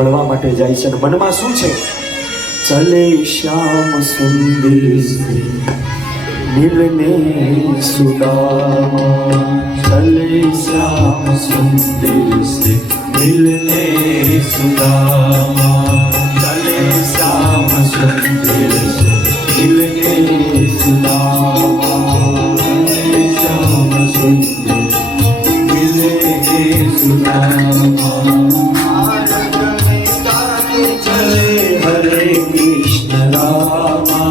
મળવા માટે જાય છે અને મનમાં શું છે? ચલે શ્યામ સુંદર મિલને સુદામા, ચલે શ્યામ સુંદર મિલને સુદામા, ચલે શ્યામ સુંદર મિલને સુદામા, ચલે શ્યામ સુંદર મિલને સુદામા. हरे कृष्ण रामा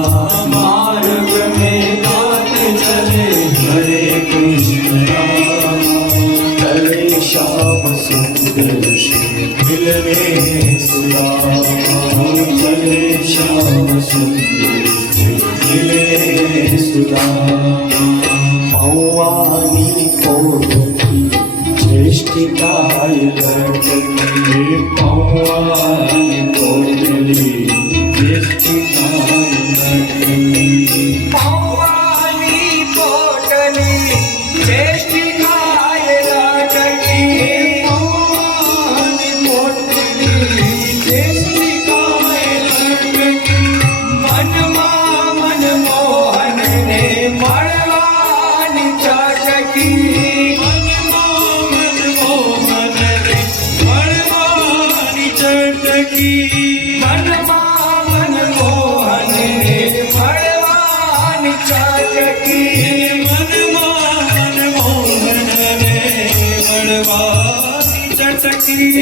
मार्ग में गात चले, हरे कृष्ण रामा चले श्याम सुंदर मिलने सुदामा, चले श्याम सुंदर मिलने सुदामा. पौवानी कोटकी ज्येष्ठिकाय लटकी, पौवानी कोटली ज्येष्ठिकाय लटकी, पौवानी कोटली ज्येष्ठिकाय लटकी, पौवानी कोटली ज्येष्ठिकाय लटकी. मनमा मनमोहन ने મળવાની ચટકી, મનમાં મનમોહન ને મળવાની ચટકી,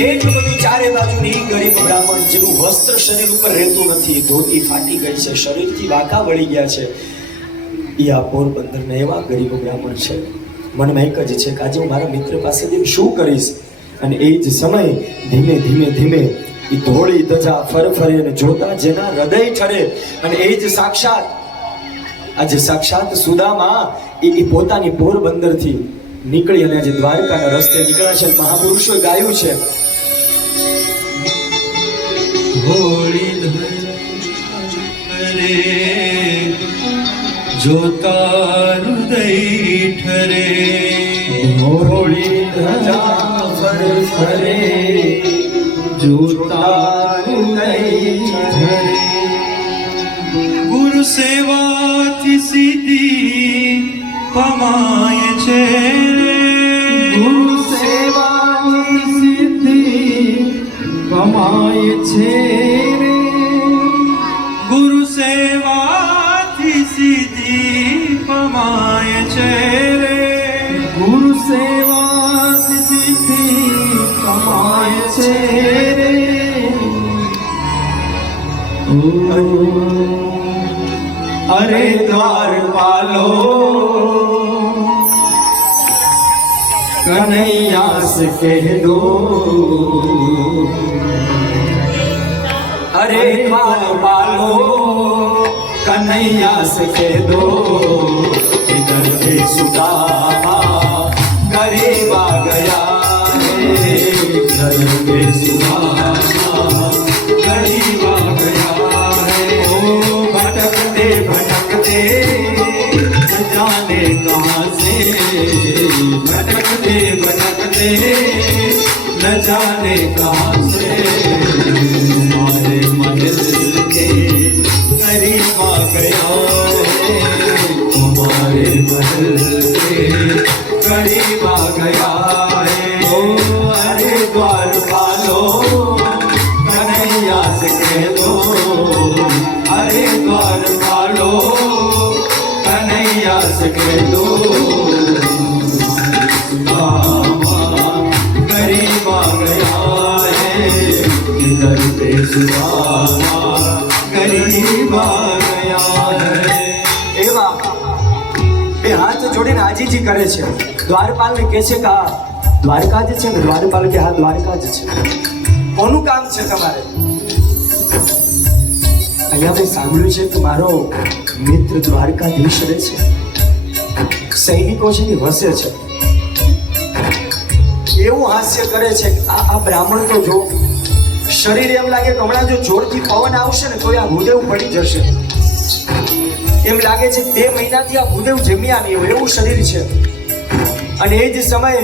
એટલું બધું ચારે બાજુની ગરીબ બ્રાહ્મણ જેવું વસ્ત્ર શરીર ઉપર રહેતું નથી, ધોતી ફાટી ગઈ છે, શરીરથી વાંકા વળી ગયા છે. એ આ પોરબંદરના એવા ગરીબ બ્રાહ્મણ છે. મનમાં એક જ છે કે આજે હું મારા મિત્ર પાસેથી શું કરીશ. અને એ જ સમય ધીમે ધીમે ધીમે એ ધોળી ધજા ફરફરે અને જોતા જેના હૃદય ઠરે. અને એ જ સાક્ષાત આજે સાક્ષાત સુદામા એ પોતાની પોરબંદરથી નીકળી અને આજે દ્વારકાના રસ્તે નીકળ્યા છે. મહાપુરુષોએ ગાયું છે, હોળી ધરે જોતા હૃદય ઠરે, હોળી ધજા ફરફરે જોતા હૃદય ઠરે. ગુરુ સેવાથી સિદ્ધિ પમાય છે, ગુરુ સેવાથી સિદ્ધિ પમાય છે, ગુરુ સેવાથી સિદ્ધિ પમાય છે, ગુરુ સેવાથી સિદ્ધિ પમાય છે. અરે દ્વારપાલો કનૈયા સે કહ દો, અરે દ્વારપાલો कन्हैया से कह दो इधर पे सुदामा गरीब आ गया है, इधर पे सुदामा गरीब आ गया है. ओ भटकते भटकते न जाने कहाँ से, भटकते भटकते न जाने कहाँ से हमारे मंदिर के करीब आ गया है, हमारे महल के करीब आ गया है. ओ अरे द्वारपालो कन्हैया से कह दो, अरे द्वारपालो कन्हैया से कह दो सुदामा करीब आ गया है, इधर पे सुदामा करीब आ गया है. એવા બે હાથ જોડીને આજીજી કરે છે. દ્વારપાલને કહે છે કે આ દ્વારકા જ છે ને? દ્વારપાલ કે હા દ્વારકા જ છે. કોનું કામ છે તમારે? અહીંયા મેં સાંભળ્યું છે કે મારો મિત્ર દ્વારકાધીશ રહે છે, સૈનિકો છે એ વસે છે. એવું હાસ્ય કરે છે કે આ બ્રાહ્મણ તો જો શરીર એમ લાગે કે હમણાં જો જોરથી પવન આવશે ને તો આ ભૂદેવ પડી જશે. એમ લાગે છે 2 મહિનાથી આ ભૂદેવ જમ્યા નહીં હોય એવું શરીર છે. અને એ જ સમયે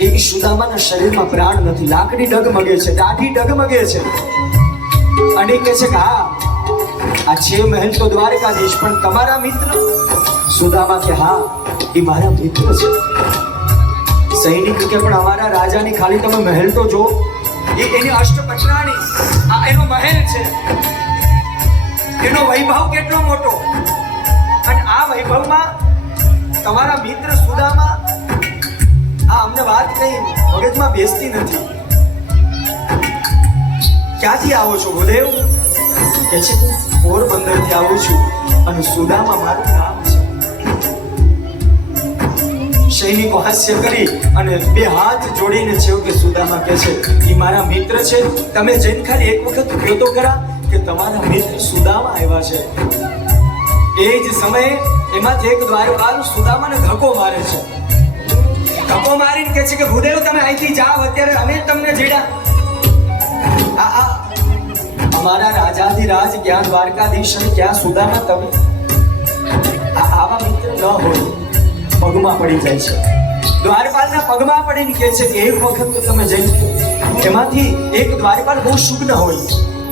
એ સુદામાના શરીરમાં પ્રાણ નથી, લાકડી ડગમગે છે, દાઢી ડગમગે છે, અને કહે છે કે હા, આ છે મહેલ તો દ્વારકાધીશ, પણ તમારા મિત્ર? સુદામા કે હા, એ મારા મિત્ર છે. સૈનિક કે પણ અમારા રાજાની ખાલી તમે મહેલ તો જો, એની અષ્ટપટરાણી, આ એનો મહેલ છે, એનો વૈભવ કેટલો મોટો, અને આ વૈભવમાં તમારા મિત્ર સુદામા, આ અમને વાત કઈ મગજમાં બેસતી નથી. ક્યાંથી આવો છો ભૂદેવ? કે છે પોરબંદરથી આવું છું, અને સુદામા મારું નામ છે. સૈનિકો હાસ્ય કરી અને બે હાથ જોડીને છેવટે સુદામા કહે છે, એ મારા મિત્ર છે, તમે જઈને ખાલી એક વખત કહો તો ખરા કે તમારા મિત્ર સુદામા આવ્યા છે. એ જ સમયે એમાંથી એક દ્વારપાલ સુદામાને ધક્કો મારે છે. ધક્કો મારીને કહે છે કે ભૂદેવ તમે અહીંથી જાઓ, અત્યારે અમે તમને જેડા અમારા રાજાધિરાજ ક્યાં દ્વારકાધીશ અને ક્યાં સુદામા, તમે આવા મિત્ર ન હોય. પગમાં પડી જાય છે. દ્વારપાલના પગમાં પડીને કહે છે કે એક વખત તો તમે જઈ. એમાંથી એક દ્વારપાલ બહુ શુભ્ન હોય,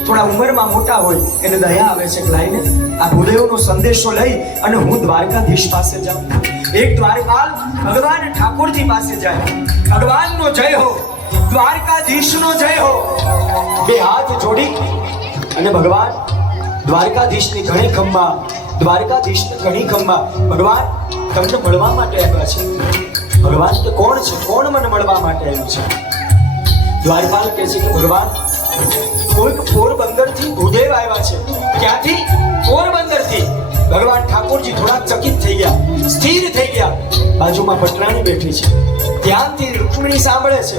થોડા ઉંમરમાં મોટા હોય, એને દયા આવે છે કે લાઈને આ ભૂદેવનો સંદેશો લઈ અને હું દ્વારકાધીશ પાસે જાઉં. એક દ્વારપાલ ભગવાન ઠાકોરજી પાસે જાય. ભગવાનનો જય હો, દ્વારકાધીશનો જય હો. બે હાથ જોડી અને ભગવાન દ્વારકાધીશની ઘણી ખંભા, દ્વારકાધીશને ઘણી ખંભા, ભગવાન તમને મળવા માટે આવ્યા છે. ભગવાન કે કોણ છે? કોણ મને મળવા માટે આવ્યું છે? દ્વારપાલ કહે છે કે ભગવાન કોઈક પોરબંદરથી ભૂદેવ આવ્યા છે. ક્યાંથી? પોરબંદરથી. ભગવાન ઠાકોરજી થોડા ચકિત થઈ ગયા, સ્થિર થઈ ગયા. બાજુમાં પટરાણી બેઠી છે, ધ્યાનથી રૂક્મિણી સાંભળે છે.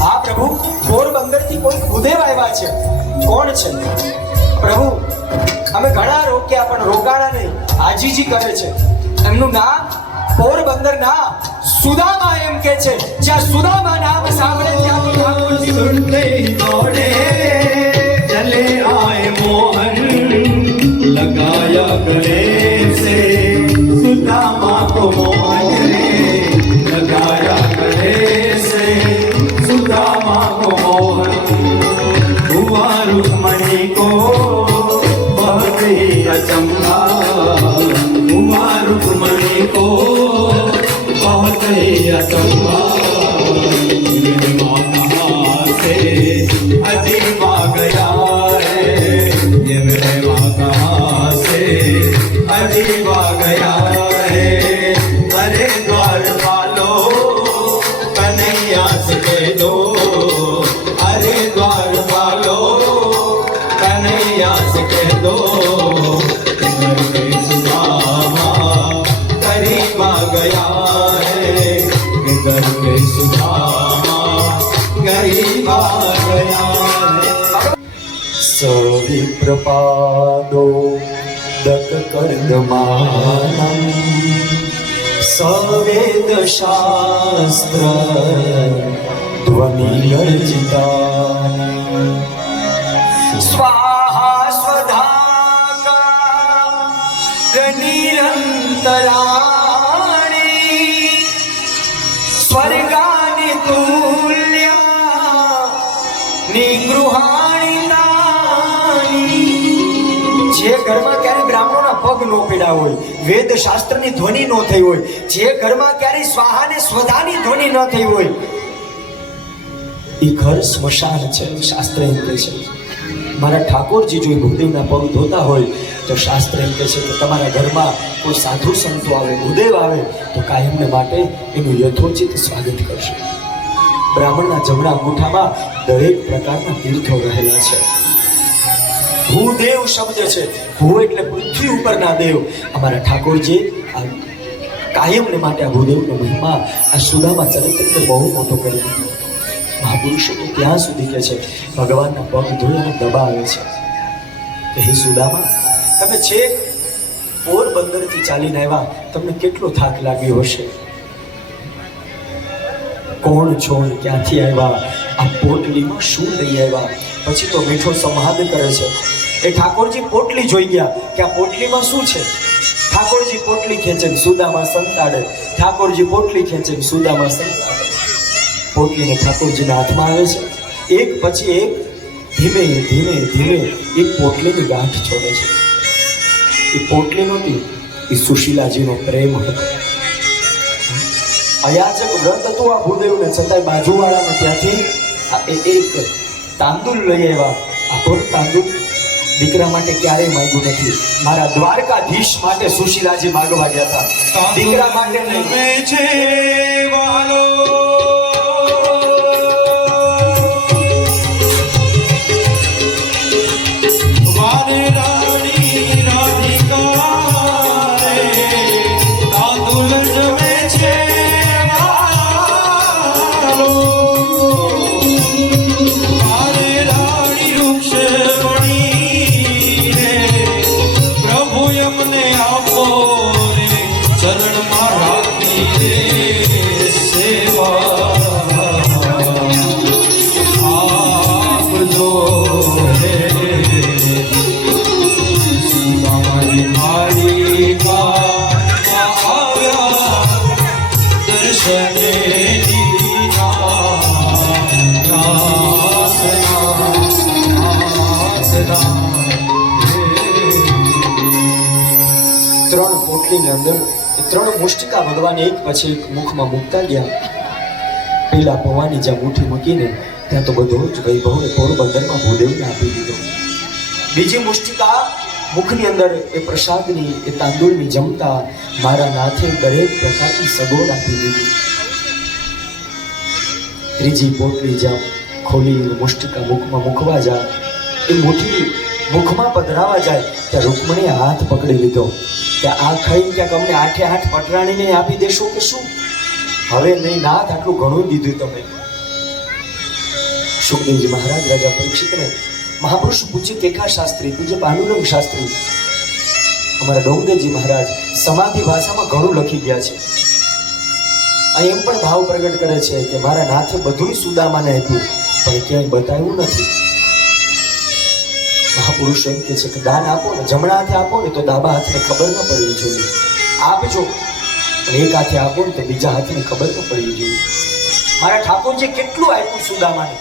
હા પ્રભુ, પોરબંદરથી કોઈક ભૂદેવ આવ્યા છે. કોણ છે? પ્રભુ અમે ઘણા રોક્યા પણ રોકાણા નહીં, આજીજી કરે છે. એમનું નામ પોરબંદર ના સુદામા એમ કે છે. જ્યાં સુદામા નામ સાંભળે ત્યાંથી ઠાકોરજી દોડે. चले आए मोहन लगाया गले से, सुदामा को मोहन रे लगाया गले से, सुदामा को मोहन हुआ रुक्मणी को बहुत ही अचंभा, हुआ रुक्मणी को बहुत ही अचंभा. अजीब आ गया है ये मेरे माँ कहाँ से, अजीब आ गया है. अरे द्वार वालो कन्हैया से कह दो, अरे द्वार वालो कन्हैया से कह दो, घर पे सुदामा करीब आ गया है, घर पे सुदामा करीब आ गया है. सविप्रपादो दत्तकर्दमानं सवेदशास्त्र ध्वनिगर्जितानि स्वाहा स्वधा निरन्तराणि स्वर्गानि तुल्या निगृहाणि नानि. જે ઘરમાં ક્યારે બ્રાહ્મણોના પગ નો પીડા હોય, વેદ શાસ્ત્રની ધ્વનિ નો થઈ હોય, જે ઘરમાં ક્યારે સ્વાહા ને સ્વધાની ધ્વનિ ન થઈ હોય, એ ઘર સ્મશાન છે. શાસ્ત્ર એમ કહે છે. મારા ઠાકોરજી જો ભૂદેવના પગ ધોતા હોય તો શાસ્ત્ર એમ કહે છે કે તમારા ઘરમાં કોઈ સાધુ સંતો આવે, ભૂદેવ આવે તો કાયમને માટે એનું યથોચિત સ્વાગત કરશે. બ્રાહ્મણના જમણા અંગૂઠામાં દરેક પ્રકારના તીર્થો રહેલા છે. ભૂદેવ શબ્દ છે. ભૂ એટલે પૃથ્વી ઉપરના દેવ. અમારા ઠાકોરજી આ કાયમને માટે આ ભૂદેવનો મહિમા, આ સુદામા ચરિત્રને બહુ મોટો કરી દીધો. મહાપુરુષો તો ત્યાં સુધી કહે છે ભગવાનના પગ ધોઈ અને દબાવે છે કે હે સુદામા, તમે છેક પોરબંદરથી ચાલીને આવ્યા, તમને કેટલો થાક લાગ્યો હશે. કોણ છો, ક્યાંથી આવ્યા, આ પોટલીમાં શું લઈ આવ્યા? પછી તો મીઠો સંવાદ કરે છે. એ ઠાકોરજી પોટલી જોઈ ગયા કે આ પોટલીમાં શું છે. ઠાકોરજી પોટલી ખેંચે, સુદામા સંતાડે. ઠાકોરજી પોટલી ખેંચે, સુદામા સંતાડે. પોટલીને ઠાકોરજીના હાથમાં આવે છે. એક પછી એક ધીમે ધીમે ધીમે એક પોટલીની ગાંઠ છોડે છે. એ પોટલી નહોતી, એ સુશીલાજીનો પ્રેમ હતો. અયાચક વ્રત હતું આ ભૂદેવને, છતાંય બાજુવાળાને ત્યાંથી એક તાંદુલ લઈ આવ્યા. આ પણ તાંદુલ દીકરા માટે ક્યારેય માંગ્યું નથી. મારા દ્વારકાધીશ માટે સુશીલાજી માંગવા ગયા હતા, દીકરા માટે નહીં. છે વાલો મારે રાણી રાધિકા રે તાંદુલ જમે છે વાલો મારે રાણી રૂક્ષમણી રે પ્રભુ એમને આપો રે ચરણમાં રાખી રે સેવા આપજો રે સુદામાની માલિકા આવ્યા દર્શને ત્રણ પોટલીની અંદર એ ત્રણ મુષ્ટિકા ભગવાન એક પછી એક મુખમાં મૂકતા ગયા. પેલા ભવાની જ્યાં મુઠ્ઠી મૂકીને ત્યાં તો બધો જ વૈભવ એ પોરબંદરમાં ભૂદેવને આપી દીધો. બીજી મુષ્ટિકા મુખની અંદર એ પ્રસાદની એ તાંદુળની જમતા મારા નાથે દરેક પ્રકારની સગવડ આપી દીધી. ત્રીજી પોટલી જ્યાં ખોલી મુષ્ટિકા મુખમાં મૂકવા જાય, એ મુઠ્ઠી મુખમાં પધરાવા જાય ત્યાં રૂકમણીએ હાથ પકડી લીધો કે આ ખાઈને ક્યાંક અમને આઠે આઠ પટરાણીને આપી દેશો કે શું? હવે નહીં નાથ, આટલું ઘણું દીધું તમે. સુખદેવજી મહારાજ રાજા પરીક્ષિતને મહાપુરુષ પૂજ્ય કેકા શાસ્ત્રી, પૂજ્ય પાંડુરંગ શાસ્ત્રી, અમારા ડોંગરેજી મહારાજ સમાધિ ભાષામાં ઘણું લખી ગયા છે. અહીં એમ પણ ભાવ પ્રગટ કરે છે કે મારા નાથે બધું સુદામાને આપ્યું પણ ક્યાંય બતાવ્યું નથી. મહાપુરુષ એમ કે છે કે દાન આપો ને, જમણા હાથે આપો ને તો ડાબા હાથને ખબર ન પડવી જોઈએ. આપજો પણ એક હાથે આપો ને તો બીજા હાથને ખબર ન પડવી જોઈએ. મારા ઠાકોરજી કેટલું આપ્યું સુદામાને,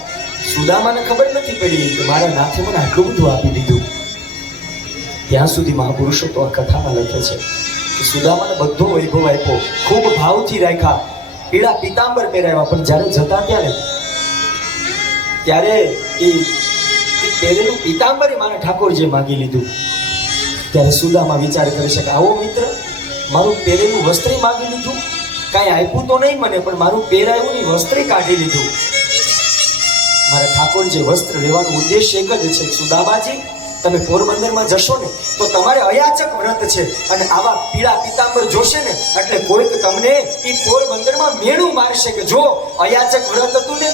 સુદામાને ખબર નથી પડી કે મારા નાથે મને આટલું બધું આપી દીધું. ત્યાં સુધી મહાપુરુષો તો આ કથામાં લખે છે કે સુદામાને બધો વૈભવ આપ્યો, ખૂબ ભાવથી રાખ્યા, પીળા પીતાંબર પહેરાવ્યા, પણ જ્યારે જતા ત્યારે એ પહેરેલું પીતાંબર મારા ઠાકોરજીએ માગી લીધું. ત્યારે સુદામા વિચાર કરે છે કે આવો મિત્ર, મારું પહેરેલું વસ્ત્ર માગી લીધું, કાંઈ આપ્યું તો નહીં મને, પણ મારું પહેરાયું ની વસ્ત્ર કાઢી લીધું. મારા ઠાકોરજી વસ્ત્ર લેવાનો ઉદ્દેશ એક જ છે, સુદામાજી તમે પોરબંદરમાં જશો ને તો તમારે અયાચક વ્રત છે અને આવા પીળા પીતાંબર જોશે ને એટલે કોઈક તમને એ પોરબંદરમાં મેળું મારશે કે જો અયાચક વ્રત હતું ને,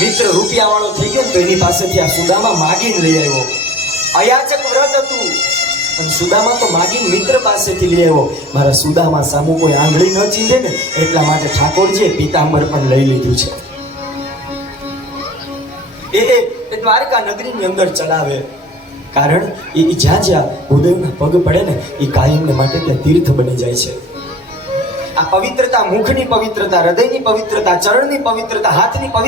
મિત્ર રૂપિયા વાળો થઈ ગયો તો એની પાસેથી આ સુદામા માગીને લઈ આવ્યો. અયાચક વ્રત હતું અને સુદામા તો માગીને મિત્ર પાસેથી લઈ આવ્યો. મારા સુદામા સામુ કોઈ આંગળી ન ચીંધે ને એટલા માટે ઠાકોરજીએ પીતાંબર પણ લઈ લીધું છે. એ દ્વારકા નગરીની અંદર ચલાવે, કારણ એ જ્યાં જ્યાં ભૂદેવના પગ પડે ને એ કાયમને માટે ત્યાં તીર્થ બની જાય છે. આ પવિત્રતા, મુખની પવિત્રતા, હૃદયની પવિત્રતા, ચરણની પવિત્રતા, હાથની પવિત્રતા